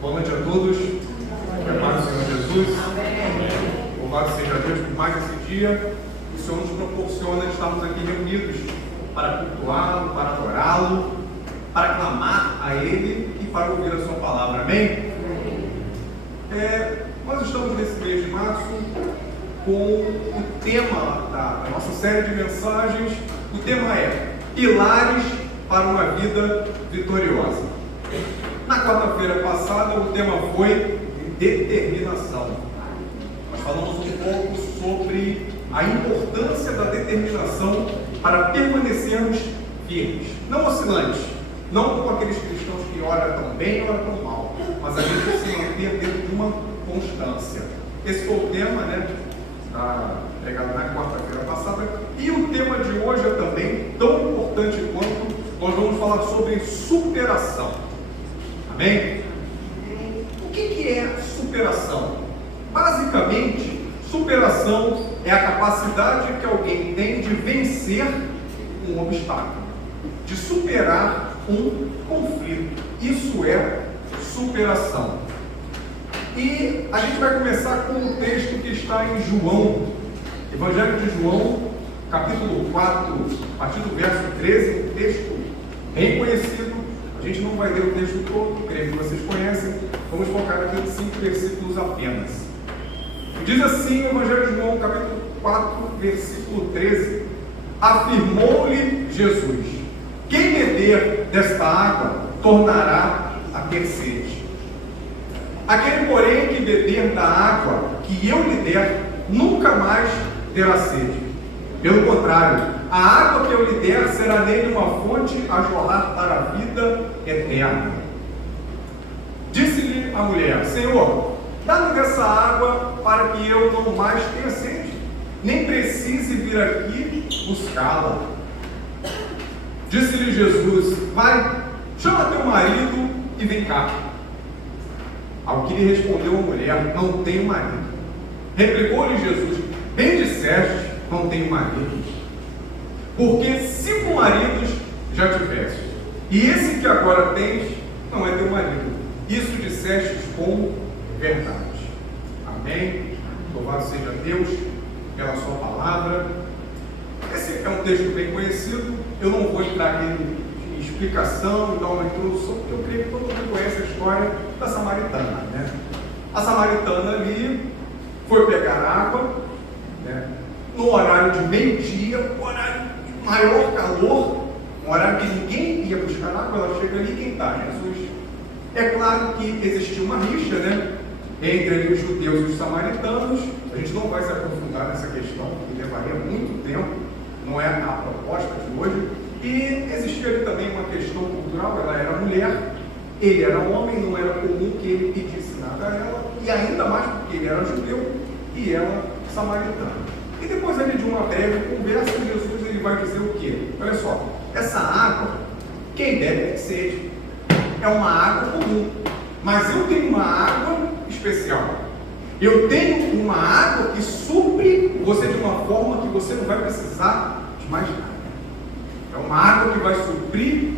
Boa noite a todos. Louvado Senhor Jesus. Louvado seja Deus por mais esse dia. O Senhor nos proporciona estarmos aqui reunidos para cultuá-lo, para adorá-lo, para clamar a Ele e para ouvir a Sua palavra. Amém? Nós estamos nesse mês de março com o tema da nossa série de mensagens. O tema é Pilares para uma Vida Vitoriosa. Na quarta-feira passada o tema foi determinação. Nós falamos um pouco sobre a importância da determinação para permanecermos firmes, não oscilantes, não como aqueles cristãos que ora tão bem, ora tão mal, mas a gente se manter dentro de uma constância. Esse foi o tema, está pregado na quarta-feira passada, e o tema de hoje é também tão importante quanto. Nós vamos falar sobre superação. Amém? O que é superação? Basicamente, superação é a capacidade que alguém tem de vencer um obstáculo, de superar um conflito. Isso é superação. E a gente vai começar com um texto que está em João, Evangelho de João, capítulo 4, a partir do verso 13, um texto bem conhecido. A gente não vai ler o texto todo, creio que vocês conhecem. Vamos focar aqui em 5 versículos apenas. Diz assim o Evangelho de João, capítulo 4, versículo 13: Afirmou-lhe Jesus: quem beber desta água tornará a ter sede. Aquele, porém, que beber da água que eu lhe der, nunca mais terá sede. Pelo contrário, a água que eu lhe der será nele uma fonte a jorrar para a vida eterna. Disse-lhe a mulher: Senhor, dá-me dessa água para que eu não mais tenha sede, nem precise vir aqui buscá-la. Disse-lhe Jesus: vai, chama teu marido e vem cá. Ao que lhe respondeu a mulher: não tenho marido. Replicou-lhe Jesus: bem disseste, não tenho marido, porque 5 maridos já tiveste, e esse que agora tens não é teu marido. Isso dissestes com verdade. Amém? Louvado seja Deus pela sua palavra. Esse é um texto bem conhecido. Eu não vou entrar aqui em explicação e dar uma introdução, porque eu creio que todo mundo conhece a história da samaritana, A samaritana ali foi pegar água, no horário de meio-dia, um horário de maior calor, um horário que ninguém ia buscar água. Ela chega ali, quem está? Jesus. É claro que existia uma rixa, entre ali os judeus e os samaritanos. A gente não vai se aprofundar nessa questão, porque levaria muito tempo, não é a proposta de hoje. E existia ali também uma questão cultural. Ela era mulher, ele era homem, não era comum que ele pedisse nada a ela, e ainda mais porque ele era judeu e ela samaritana. E depois ali de uma breve conversa, Jesus ele vai dizer o quê? Olha só, essa água, quem deve ter sede, é uma água comum, mas eu tenho uma água especial. Eu tenho uma água que supre você de uma forma que você não vai precisar de mais nada. É uma água que vai suprir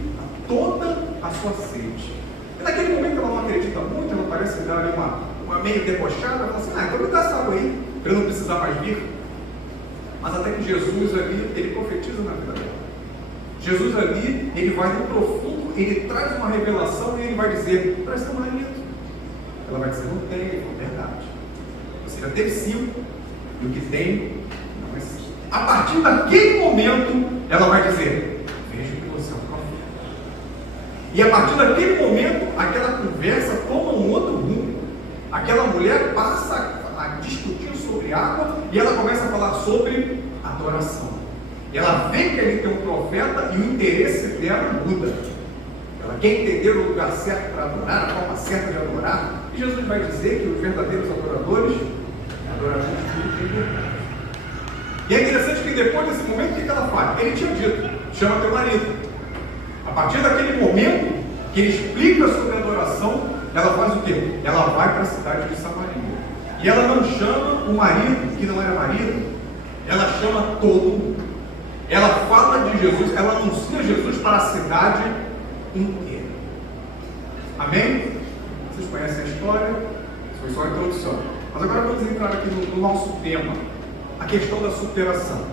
toda a sua sede. E naquele momento ela não acredita muito, ela parece dar ali uma meio debochada, ela fala assim: então me dá essa água aí, para eu não precisar mais vir. Mas até que Jesus ali, ele profetiza na vida dela. Jesus ali, ele vai no profundo, ele traz uma revelação e ele vai dizer: traz seu marido. Ela vai dizer: não tem. Ele falou: verdade. Você já teve 5, e o que tem não é 5. A partir daquele momento, ela vai dizer: vejo que você é um profeta. E a partir daquele momento, aquela conversa toma um outro rumo. Aquela mulher passa a discutir sobre água e ela começa a falar sobre adoração. E ela vê que ali tem um profeta e o interesse dela muda. Ela quer entender o lugar certo para adorar, a forma certa de adorar. E Jesus vai dizer que os verdadeiros adoradores adorarão o Espírito de verdade. E é interessante que depois desse momento, o que ela faz? Ele tinha dito: chama teu marido. A partir daquele momento que ele explica sobre a adoração, ela faz o quê? Ela vai para a cidade de Samaria. E ela não chama o marido, que não era marido, ela chama todo mundo. Ela fala de Jesus, ela anuncia Jesus para a cidade inteira. Amém? Vocês conhecem a história, isso foi só a introdução. Mas agora vamos entrar aqui no nosso tema, a questão da superação.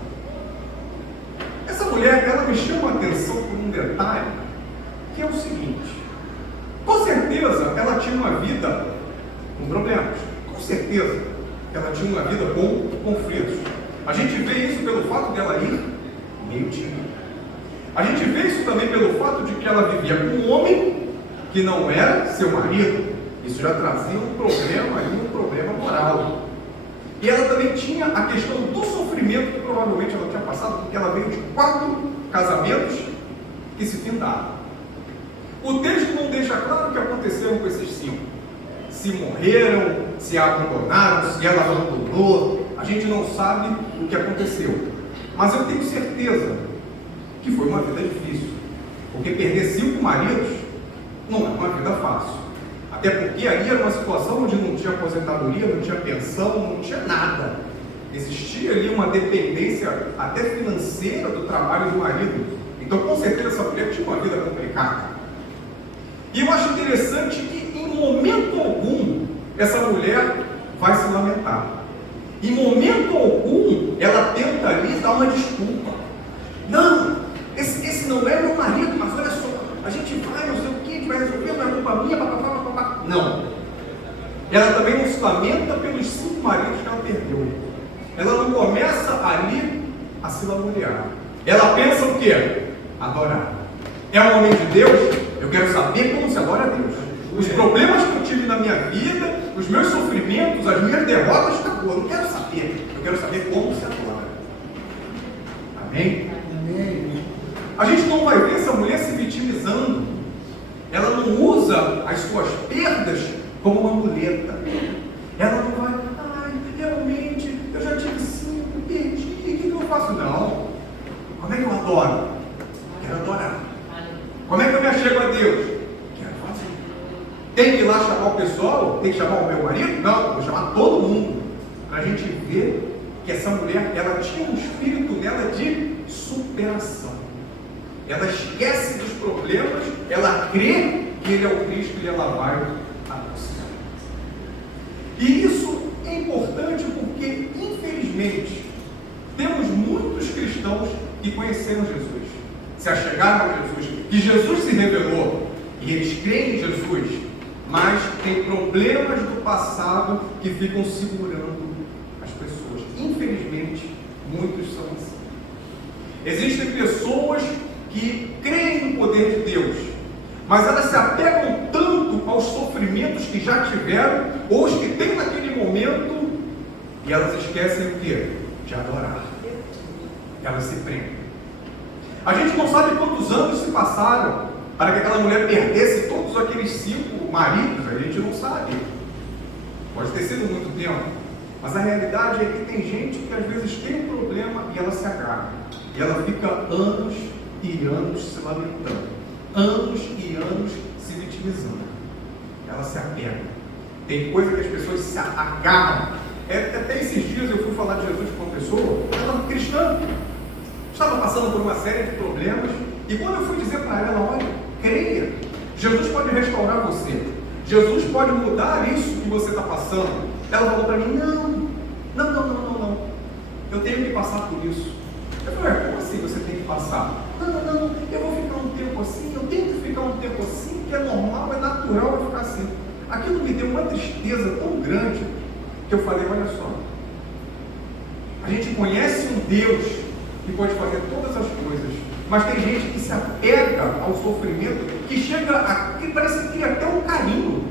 Essa mulher, ela me chama a atenção por um detalhe, que é o seguinte: com certeza ela tinha uma vida com problemas, com certeza ela tinha uma vida com conflitos. A gente vê isso pelo fato dela ir meio tímida. A gente vê isso também pelo fato de que ela vivia com um homem que não era seu marido. Isso já trazia um problema aí, um problema moral. E ela também tinha a questão do sofrimento que provavelmente ela tinha passado, porque ela veio de 4 casamentos que se findaram. O texto não deixa claro o que aconteceram com esses 5. Se morreram, se abandonaram, se ela abandonou. A gente não sabe o que aconteceu. Mas eu tenho certeza que foi uma vida difícil. Porque perder 5 maridos não é uma vida fácil. Até porque aí era uma situação onde não tinha aposentadoria, não tinha pensão, não tinha nada. Existia ali uma dependência até financeira do trabalho do marido. Então, com certeza, essa mulher tinha uma vida complicada. E eu acho interessante que, em momento algum, essa mulher vai se lamentar. Em momento algum, ela tenta ali dar uma desculpa. Não, esse não é meu marido, mas olha só, a gente vai, não sei o que, a gente vai resolver, não é culpa minha, papapá. Não. Ela também não se lamenta pelos 5 maridos que ela perdeu. Ela não começa ali a se lamuriar. Ela pensa o quê? Adorar. É um homem de Deus? Eu quero saber como se adora a Deus. Os problemas que eu tive na minha vida, os meus sofrimentos, as minhas derrotas, acabou. Eu não quero saber. Eu quero saber como se adora. Amém? Amém. A gente não vai ver essa mulher se vitimizando. Ela não usa as suas perdas como uma muleta. Ela não vai, realmente, eu já tive 5, perdi, o que eu faço? Não. Como é que eu adoro? Quero adorar. Como é que eu me achego a Deus? Quero fazer. Tem que ir lá chamar o pessoal? Tem que chamar o meu marido? Não, vou chamar todo mundo. Para a gente ver que essa mulher, ela tinha um espírito nela de superação. Ela esquece dos problemas, ela crê que Ele é o Cristo e ela vai anunciar. E isso é importante porque, infelizmente, temos muitos cristãos que conheceram Jesus, se achegaram a Jesus, que Jesus se revelou e eles creem em Jesus, mas tem problemas do passado que ficam segurando as pessoas. Infelizmente, muitos são assim. Existem pessoas que creem no poder de Deus, mas elas se apegam tanto aos sofrimentos que já tiveram, ou os que têm naquele momento, e elas esquecem o quê? De adorar. Elas se prendem. A gente não sabe quantos anos se passaram para que aquela mulher perdesse todos aqueles 5 maridos, a gente não sabe. Pode ter sido muito tempo, mas a realidade é que tem gente que às vezes tem um problema e ela se agarra, e ela fica anos e anos se lamentando, anos e anos se vitimizando. Ela se apega. Tem coisa que as pessoas se agarram. Até esses dias eu fui falar de Jesus com uma pessoa, ela era cristã, estava passando por uma série de problemas, e quando eu fui dizer para ela, olha, creia, Jesus pode restaurar você, Jesus pode mudar isso que você está passando. Ela falou para mim, não, eu tenho que passar por isso. Eu falei, como assim você tem que passar? Não, eu vou ficar um tempo assim, eu tenho que ficar um tempo assim, que é normal, é natural eu ficar assim. Aquilo me deu uma tristeza tão grande, que eu falei, olha só, a gente conhece um Deus que pode fazer todas as coisas, mas tem gente que se apega ao sofrimento, que chega a, que parece que cria até um carinho,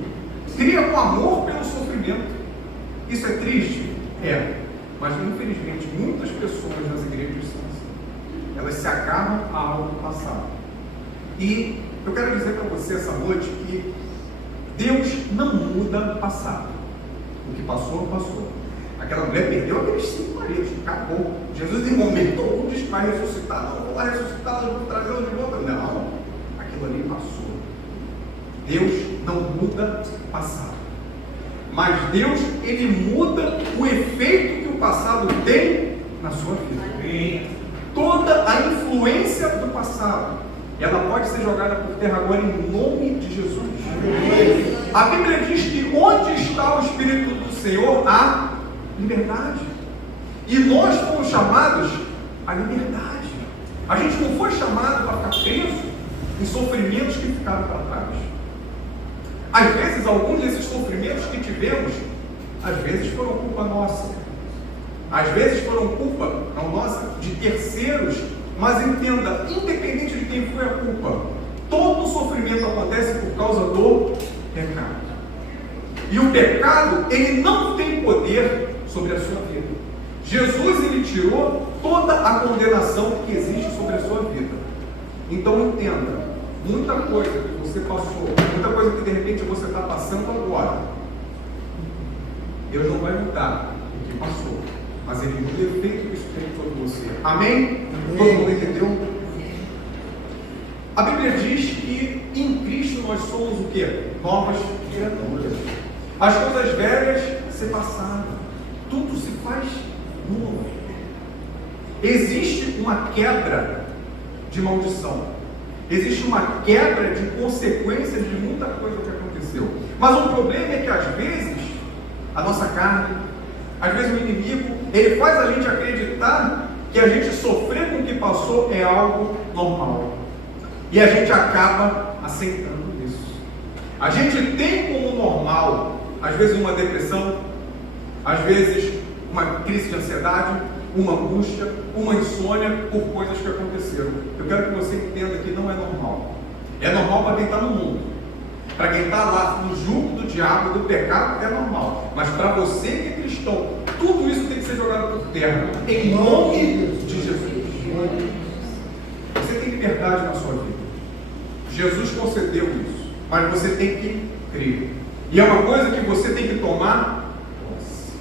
cria um amor pelo sofrimento. Isso é triste? É. Mas infelizmente muitas pessoas nas igrejas são assim. Elas se agarram a algo passado. E eu quero dizer para você essa noite que Deus não muda passado. O que passou, passou. Aquela mulher perdeu aqueles 5 maridos, acabou. Jesus em momento algum diz que vai ressuscitar. Não, vou lá ressuscitar, vou trazê-la de volta. Não, aquilo ali passou. Deus não muda passado. Mas Deus, Ele muda o efeito que o passado tem na sua vida. Toda a influência do passado, ela pode ser jogada por terra agora em nome de Jesus. A Bíblia diz que onde está o Espírito do Senhor, há liberdade. E nós fomos chamados à liberdade. A gente não foi chamado para ficar preso em sofrimentos que ficaram para trás. Às vezes, alguns desses sofrimentos que tivemos, às vezes foram culpa nossa. Às vezes foram culpa não nossa, de terceiros. Mas entenda, independente de quem foi a culpa, todo sofrimento acontece por causa do pecado. E o pecado, ele não tem poder sobre a sua vida. Jesus, ele tirou toda a condenação que existe sobre a sua vida. Então entenda, muita coisa que você passou, muita coisa que de repente você está passando agora, Deus não vai mudar o que passou, mas Ele muda o efeito que isso tem sobre você. Amém? Todo mundo entendeu? A Bíblia diz que em Cristo nós somos o quê? Novas criaturas. As coisas velhas se passaram, tudo se faz novo. Existe uma quebra de maldição, existe uma quebra de consequências de muita coisa que aconteceu. Mas o problema é que às vezes a nossa carne, às vezes o inimigo, ele faz a gente acreditar que a gente sofrer com o que passou é algo normal. E a gente acaba aceitando isso. A gente tem como normal, às vezes uma depressão, às vezes uma crise de ansiedade, uma angústia, uma insônia por coisas que aconteceram. Eu quero que você entenda que não é normal. É normal para quem está no mundo. Para quem está lá no jugo do diabo, do pecado, é normal. Mas para você que é cristão, tudo isso tem que ser jogado por terra. Em nome de Jesus. Você tem liberdade na sua vida. Jesus concedeu isso. Mas você tem que crer. E é uma coisa que você tem que tomar posse.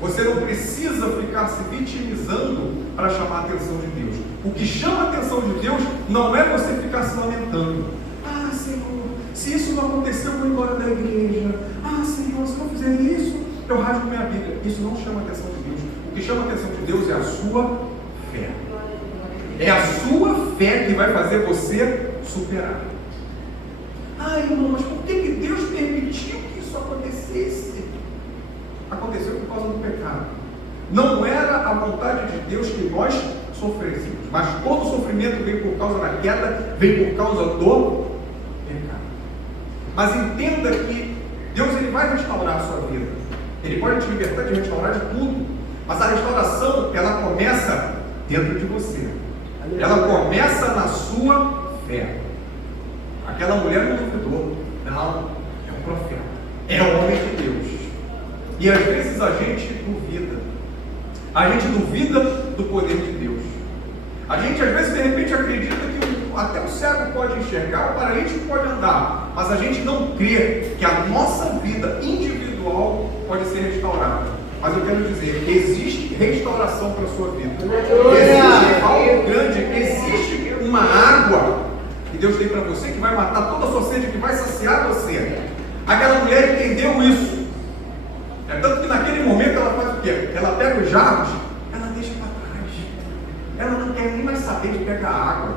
Você não precisa ficar se vitimizando para chamar a atenção de Deus. O que chama a atenção de Deus não é você ficar se lamentando. Ah, Senhor, se isso não aconteceu, eu vou embora da igreja. Ah, Senhor, se eu fizer isso, eu rasgo minha Bíblia. Isso não chama a atenção de Deus. O que chama a atenção de Deus é a sua fé. É a sua fé que vai fazer você superar. Ah, irmão, mas por que Deus permitiu que isso acontecesse? Aconteceu por causa do pecado. Não era a vontade de Deus que nós sofrêssemos, mas todo sofrimento vem por causa da queda, vem por causa do pecado. Mas entenda que Deus, ele vai restaurar a sua vida. Ele pode te libertar, te restaurar de tudo. Mas a restauração, ela começa dentro de você. Ela começa na sua fé. Aquela mulher não duvidou. Não, é um profeta. É o homem de Deus. E às vezes a gente duvida. A gente duvida do poder de Deus. A gente às vezes de repente acredita que até o cego pode enxergar, o paralítico pode andar. Mas a gente não crê que a nossa vida individual pode ser restaurada. Mas eu quero dizer, existe restauração para a sua vida. Existe algo grande, existe uma água que Deus tem para você, que vai matar toda a sua sede, que vai saciar você. Aquela mulher entendeu isso. É tanto que naquele momento ela faz o quê? Ela pega os jarros, ela deixa para trás. Ela não quer nem mais saber de pegar água.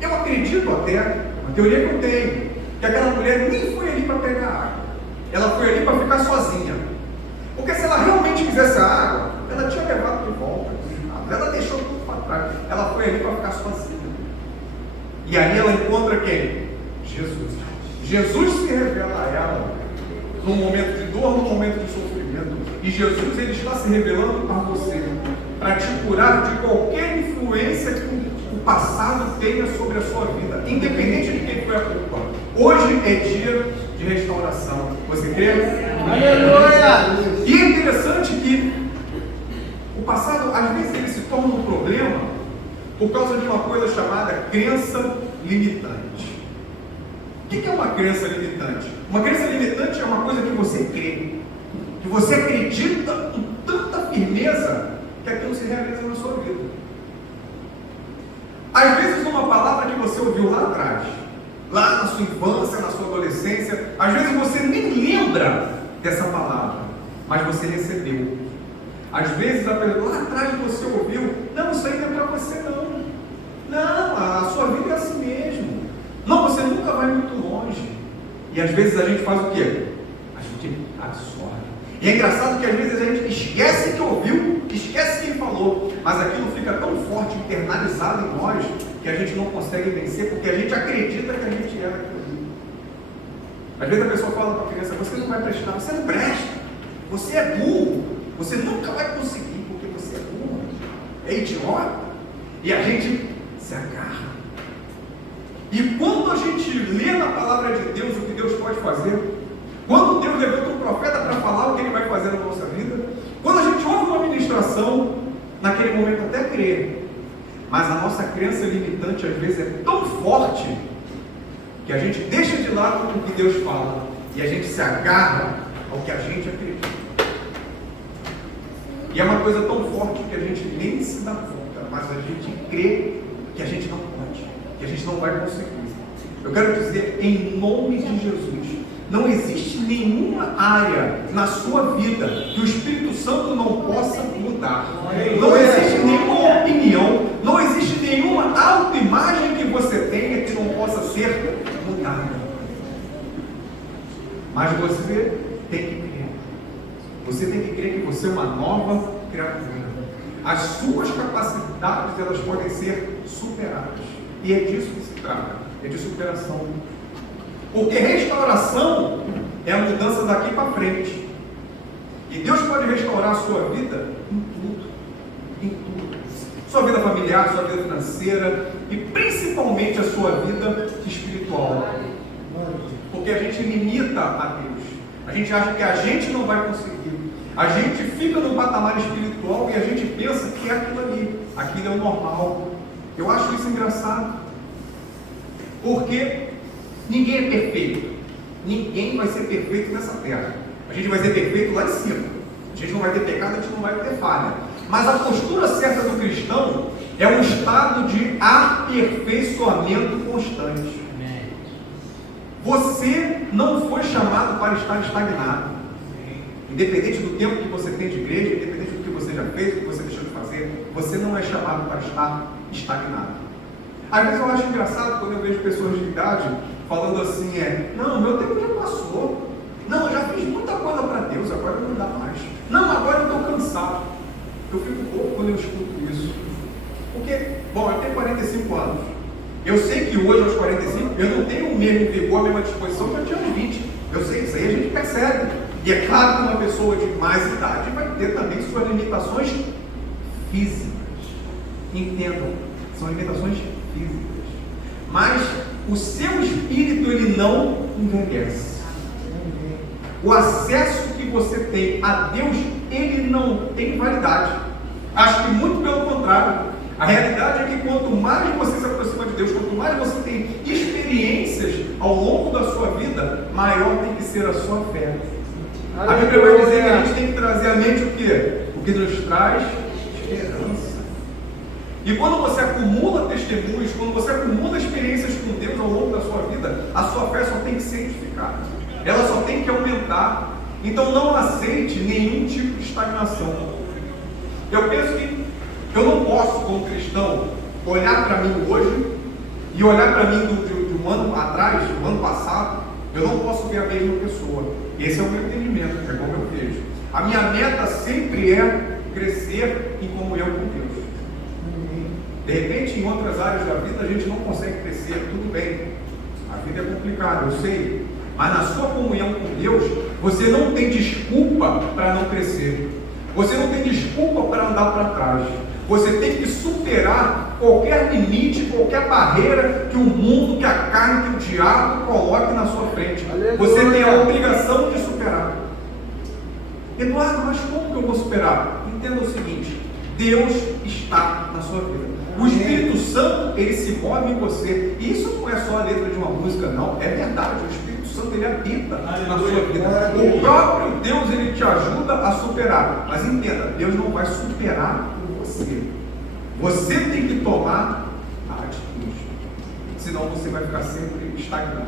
Eu acredito até, uma teoria que eu tenho, que aquela mulher nem foi ali para pegar água. Ela foi ali para ficar sozinha. Porque se ela realmente quisesse a água, ela tinha levado de volta. Ela deixou tudo para trás. Ela foi ali para ficar sozinha. E aí ela encontra quem? Jesus. Jesus se revela a ela num momento de dor, num momento de sofrimento. E Jesus, ele está se revelando para você, para te curar de qualquer influência que o passado tenha sobre a sua vida, independente de quem foi a culpa. Hoje é dia de restauração. Você crê? Aleluia! E é interessante que o passado, às vezes, ele se torna um problema por causa de uma coisa chamada crença limitante. O que é uma crença limitante? Uma crença limitante é uma coisa que você crê, que você acredita com tanta firmeza que aquilo se realiza na sua vida. Às vezes uma palavra que você ouviu lá atrás, lá na sua infância, na sua adolescência, às vezes você nem lembra dessa palavra, mas você recebeu. Às vezes lá atrás você ouviu, não, isso aí não é para você não. Não, a sua vida é assim mesmo. Não, você nunca vai muito longe. E às vezes a gente faz o quê? A gente absorve. E é engraçado que às vezes a gente esquece que ouviu, esquece que ele falou, mas aquilo fica tão forte, internalizado em nós, que a gente não consegue vencer, porque a gente acredita que a gente é aquilo ali. Às vezes a pessoa fala para a criança: você não vai prestar, você não presta, você é burro, você nunca vai conseguir, porque você é burro, é idiota. E a gente se agarra. E quando a gente lê na palavra de Deus o que Deus pode fazer, quando Deus levanta um profeta para falar o que Ele vai fazer na nossa vida, quando a gente ouve uma ministração, naquele momento até crê, mas a nossa crença limitante às vezes é tão forte, que a gente deixa de lado o que Deus fala, e a gente se agarra ao que a gente acredita. E é uma coisa tão forte que a gente nem se dá conta, mas a gente crê que a gente não pode, que a gente não vai conseguir. Eu quero dizer, em nome de Jesus, não existe nenhuma área na sua vida que o Espírito Santo não possa mudar. Não existe nenhuma opinião, não existe nenhuma autoimagem que você tenha que não possa ser mudada. Mas você tem que crer. Você tem que crer que você é uma nova criatura. As suas capacidades, elas podem ser superadas. E é disso que se trata. É de superação. Porque restauração é a mudança daqui para frente. E Deus pode restaurar a sua vida em tudo. Em tudo. Sua vida familiar, sua vida financeira e principalmente a sua vida espiritual. Porque a gente limita a Deus. A gente acha que a gente não vai conseguir. A gente fica no patamar espiritual e a gente pensa que é aquilo ali. Aquilo é o normal. Eu acho isso engraçado. Porque ninguém é perfeito. Ninguém vai ser perfeito nessa terra. A gente vai ser perfeito lá em cima. A gente não vai ter pecado, a gente não vai ter falha. Mas a postura certa do cristão é um estado de aperfeiçoamento constante. Você não foi chamado para estar estagnado. Independente do tempo que você tem de igreja, independente do que você já fez, do que você deixou de fazer, você não é chamado para estar estagnado. Às vezes eu acho engraçado quando eu vejo pessoas de idade falando assim, não, meu tempo já passou. Não, eu já fiz muita coisa para Deus, agora não dá mais. Não, agora eu estou cansado. Eu fico pouco quando eu escuto isso. Porque, bom, eu tenho 45 anos. Eu sei que hoje, aos 45, eu não tenho o mesmo vigor, a mesma disposição que eu tinha aos 20. Eu sei, isso aí a gente percebe. E é claro que uma pessoa de mais idade vai ter também suas limitações físicas. Entendam, são limitações físicas. Mas o seu espírito, ele não envelhece. O acesso que você tem a Deus, ele não tem validade. Acho que muito pelo contrário. A realidade é que quanto mais você se aproxima de Deus, quanto mais você tem experiências ao longo da sua vida, maior tem que ser a sua fé. A Bíblia vai dizer que a gente tem que trazer à mente o quê? O que nos traz esperança. E quando você acumula testemunhos, quando você acumula experiências com Deus ao longo da sua vida, a sua fé só tem que ser edificada. Ela só tem que aumentar. Então não aceite nenhum tipo de estagnação. Eu penso que eu não posso, como cristão, olhar para mim hoje e olhar para mim de um ano atrás, do ano passado. Eu não posso ver a mesma pessoa. Esse é o meu entendimento, é como eu vejo. A minha meta sempre é crescer em comunhão com Deus. De repente, em outras áreas da vida, a gente não consegue crescer, tudo bem. A vida é complicada, eu sei. Mas na sua comunhão com Deus, você não tem desculpa para não crescer. Você não tem desculpa para andar para trás. Você tem que superar qualquer limite, qualquer barreira que o mundo, que a carne, que o diabo coloque na sua frente. Aleluia. Você tem a obrigação de superar. Eduardo, mas como que eu vou superar? Entenda o seguinte: Deus está na sua vida. O Espírito Santo, ele se move em você. E isso não é só a letra de uma música, não. É verdade. O Espírito Santo, ele habita na sua vida. O próprio Deus, ele te ajuda a superar. Mas entenda, Deus não vai superar por você. Você tem que tomar a atitude. Senão você vai ficar sempre estagnado,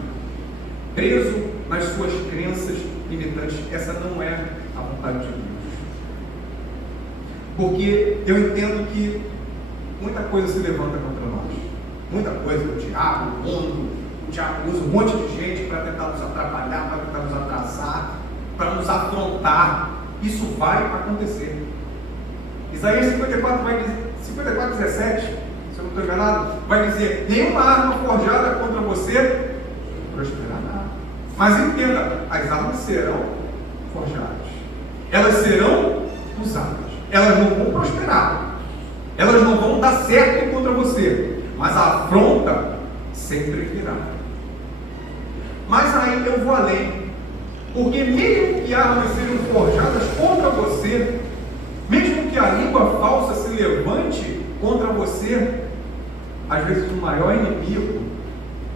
preso nas suas crenças limitantes. Essa não é a vontade de Deus. Porque eu entendo que muita coisa se levanta contra nós. Muita coisa, o diabo, o mundo, o diabo usa um monte de gente para tentar nos atrapalhar, para tentar nos atrasar, para nos afrontar. Isso vai acontecer. Isaías 54, 17, se eu não estou enganado, vai dizer: nenhuma arma forjada contra você prosperará. Mas entenda, as armas serão forjadas, elas serão usadas, elas não vão prosperar, elas não vão dar certo contra você, mas a afronta sempre virá. Mas aí eu vou além, porque mesmo que armas sejam forjadas contra você, mesmo que a língua falsa se levante contra você, às vezes o maior inimigo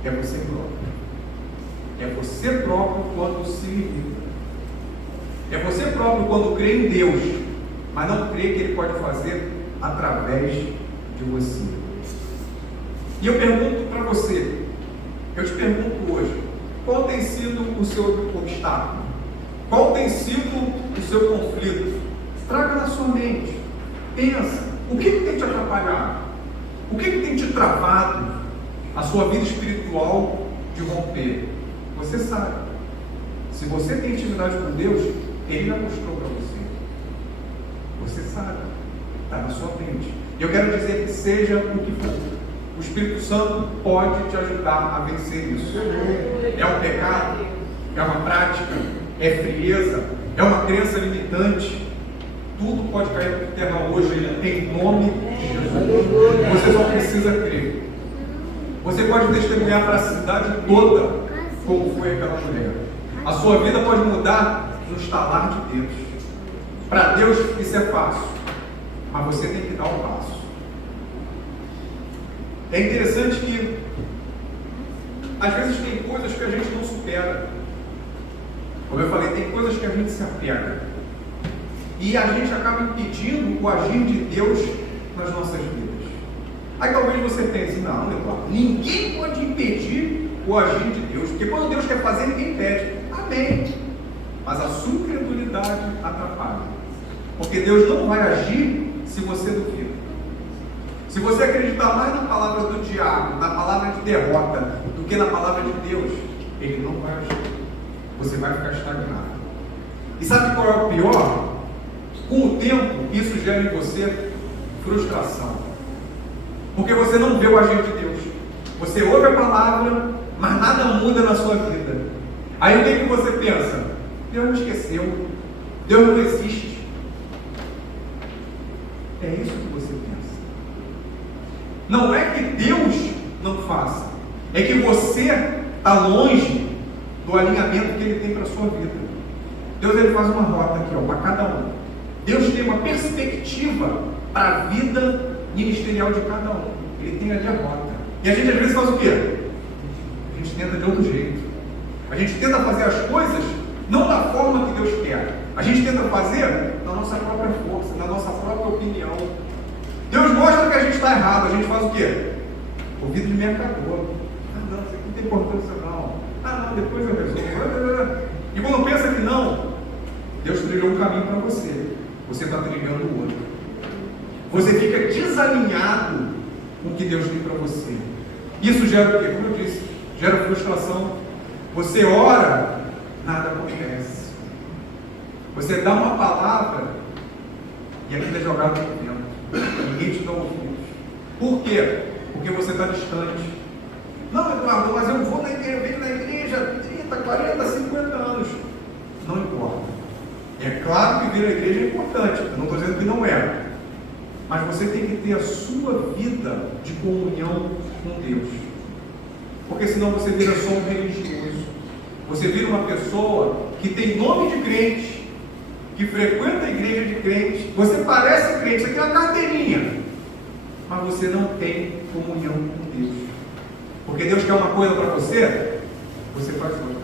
é você próprio. É você próprio quando se limita. É você próprio quando crê em Deus, mas não crê que Ele pode fazer através de você. E eu pergunto para você, eu te pergunto hoje, qual tem sido o seu obstáculo? Qual tem sido o seu conflito? Traga na sua mente, pensa, o que tem te atrapalhado? O que tem te travado a sua vida espiritual de romper? Você sabe. Se você tem intimidade com Deus, Ele já mostrou para você. Você sabe. Está na sua mente. E eu quero dizer que seja o que for, o Espírito Santo pode te ajudar a vencer isso. É um pecado? É uma prática? É frieza? É uma crença limitante? Tudo pode cair por terra hoje, em nome de Jesus. Você só precisa crer. Você pode testemunhar para a cidade toda como foi aquela mulher. A sua vida pode mudar no estalar de Deus. Para Deus isso é fácil, mas você tem que dar o passo. É interessante que às vezes tem coisas que a gente não supera. Como eu falei, tem coisas que a gente se apega. E a gente acaba impedindo o agir de Deus nas nossas vidas. Aí talvez você pense: não, Eduardo, ninguém pode impedir o agir de Deus, porque quando Deus quer fazer, ninguém impede. Amém. Mas a sua incredulidade atrapalha. Porque Deus não vai agir se você duvida. Se você acreditar mais na palavra do diabo, na palavra de derrota, do que na palavra de Deus, Ele não vai agir. Você vai ficar estagnado. E sabe qual é o pior? Com o tempo, isso gera em você frustração. Porque você não vê o agir de Deus. Você ouve a palavra, mas nada muda na sua vida. Aí o que você pensa? Deus me esqueceu. Deus não existe. É isso que você pensa. Não é que Deus não faça. É que você está longe do alinhamento que Ele tem para a sua vida. Deus ele faz uma rota aqui, para cada um. Deus tem uma perspectiva para a vida ministerial de cada um. Ele tem ali a rota. E a gente às vezes faz o quê? A gente tenta de outro jeito. A gente tenta fazer as coisas não da forma que Deus quer. A gente tenta fazer na nossa própria força, na nossa própria opinião. Deus mostra que a gente está errado. A gente faz o quê? O vidro de mercador. Não, isso aqui não tem importância não. Não, depois eu resolvo. E quando pensa que não, Deus trilhou um caminho para você. Você está trilhando o outro. Você fica desalinhado com o que Deus tem para você. Isso gera o quê? Como eu disse, gera frustração. Você ora, nada acontece. Você dá uma palavra e aquilo é jogado no vento. Ninguém te dá ouvidos. Por quê? Porque você está distante. Não, Eduardo, mas eu vou na igreja, venho na igreja 30, 40, 50 anos. Não importa. É claro que vir à igreja é importante, eu não estou dizendo que não é. Mas você tem que ter a sua vida de comunhão com Deus. Porque senão você vira só um religioso. Você vira uma pessoa que tem nome de crente, que frequenta a igreja de crente. Você parece crente, você tem uma carteirinha, mas você não tem comunhão com Deus. Porque Deus quer uma coisa para você, você faz outra.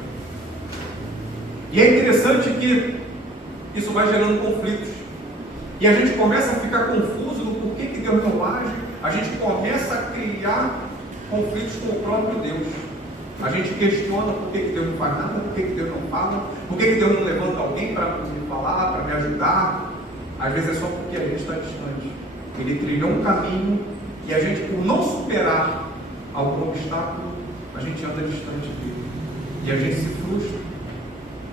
E é interessante que isso vai gerando conflitos. E a gente começa a ficar confuso do porquê que Deus não age. A gente começa a criar conflitos com o próprio Deus. A gente questiona por que Deus não faz nada, por que Deus não fala, por que Deus não levanta alguém para me falar, para me ajudar. Às vezes é só porque a gente está distante. Ele trilhou um caminho e a gente, por não superar algum obstáculo, a a gente anda distante dele. E a gente se frustra.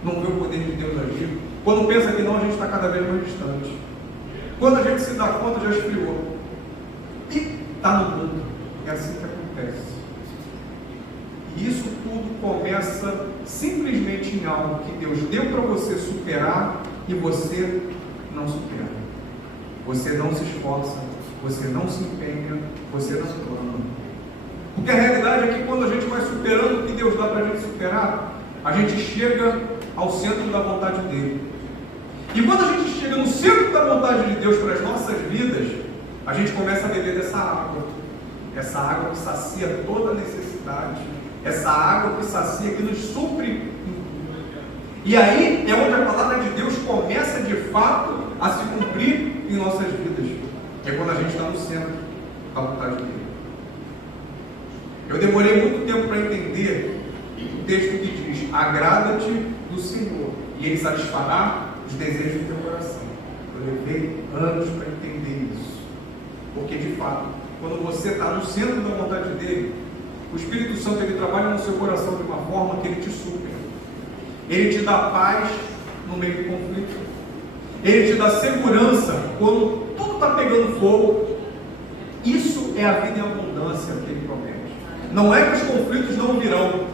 Não vê o poder de Deus agir. Quando pensa que não, a gente está cada vez mais distante. Quando a gente se dá conta, já esfriou. E está no mundo. É assim que acontece. E isso tudo começa simplesmente em algo que Deus deu para você superar e você não supera. Você não se esforça, você não se empenha, você não clama. Porque a realidade é que quando a gente vai superando o que Deus dá para a gente superar, a gente chega ao centro da vontade dele. E quando a gente chega no centro da vontade de Deus para as nossas vidas, a gente começa a beber dessa água. Essa água que sacia toda a necessidade. Essa água que sacia, que nos supre. E aí é onde a palavra de Deus começa de fato a se cumprir em nossas vidas. É quando a gente está no centro da vontade dele. Eu demorei muito tempo para entender o texto que diz: agrada-te do Senhor e Ele satisfará os desejos do teu coração. Eu levei anos para entender isso. Porque de fato, quando você está no centro da vontade dele, o Espírito Santo ele trabalha no seu coração de uma forma que ele te supera. Ele te dá paz no meio do conflito. Ele te dá segurança quando tudo está pegando fogo. Isso é a vida em abundância que ele promete. Não é que os conflitos não virão,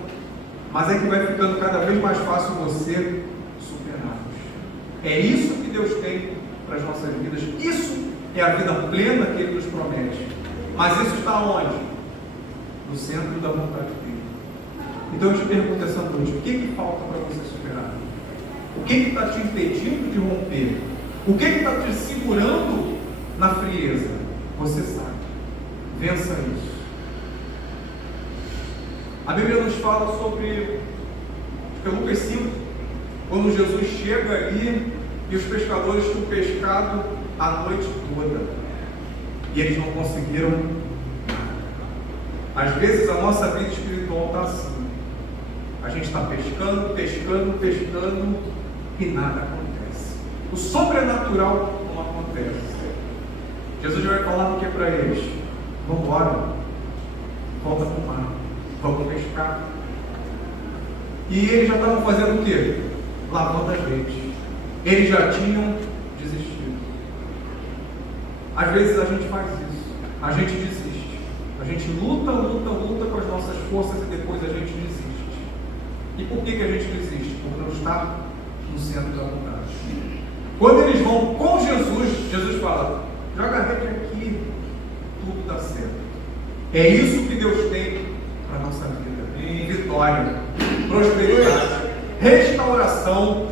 mas é que vai ficando cada vez mais fácil você superá-los. É isso que Deus tem para as nossas vidas. Isso é a vida plena que ele nos promete. Mas isso está onde? No centro da vontade dele. Então eu te pergunto essa noite: o que falta para você superar? O que está te impedindo de romper? O que está te segurando na frieza? Você sabe. Vença isso. A Bíblia nos fala sobre Lucas 5, quando Jesus chega ali e os pescadores tinham pescado a noite toda e eles não conseguiram nada. Às vezes a nossa vida espiritual está assim. A gente está pescando e nada acontece. O sobrenatural não acontece. Jesus vai falar o que para eles? Vamos embora, volta para o mar, vamos pescar. E eles já estavam fazendo o quê? Lavando as redes. Eles já tinham desistido. Às vezes a gente faz isso, a gente desiste. A gente luta com as nossas forças e depois a gente desiste. E por que a gente desiste? Porque não está no centro da vontade. Quando eles vão com Jesus, Jesus fala: joga a rede aqui, tudo dá certo. É isso que Deus tem para a nossa vida. Vitória, prosperidade, restauração.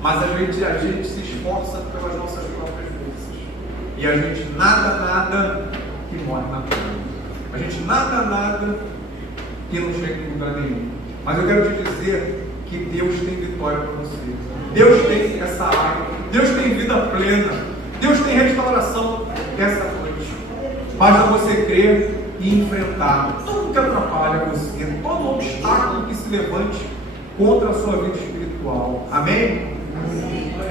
Mas a gente se esforça pelas nossas próprias forças. E a gente nada que morre na terra. A gente nada que não chega em lugar nenhum. Mas eu quero te dizer que Deus tem vitória para você. Deus tem essa água. Deus tem vida plena. Deus tem restauração essa noite. Basta você crer e enfrentar tudo que atrapalha você, todo obstáculo que se levante contra a sua vida espiritual. Amém?